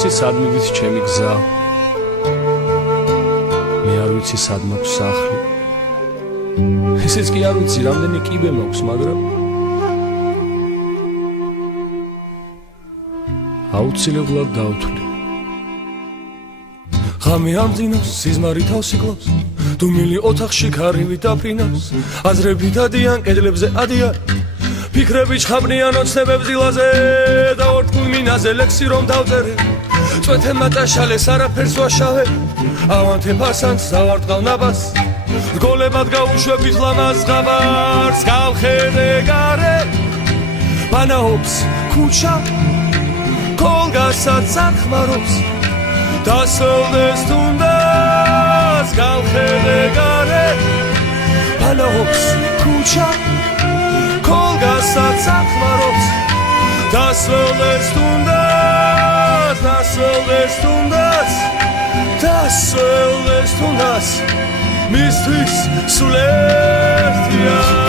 ვიცი სად მიდის ჩემი გზა მე არ ვიცი სად მაქვს სახლი ესეც კი არ ვიცი რამდენი კიბე მაქვს მაგრამ აუცილებლად დავთვლი ღამე ამდინოს სიზმარი თავს იკლავს დუმილი ოთახში ქარივი დაფრინავს აზრები დადიან კედლებზე ადიან ფიქრები ჩხაბნიან ოცნებებს დილაზე და ორთქულ მინაზე ლექსი რომ დავწერე წვეთე მატაშალეს არაფერს ვაშავე ავანთე ფასანს დავარტყავ ნაბას რგოლებად გაუშვებით ლამაზ ღაბარს გავხედე გარე ბანაობს ქუჩა კოლგასაც ახმარობს დასოლდეს თუნდაც გავხედე გარე ბანაობს ქუჩა კოლგასაც ახმარობს დასოლდეს თუნდაც დასოლდეს თუნდაც დასოლდეს თუნდაც მისთვის სულ ერთია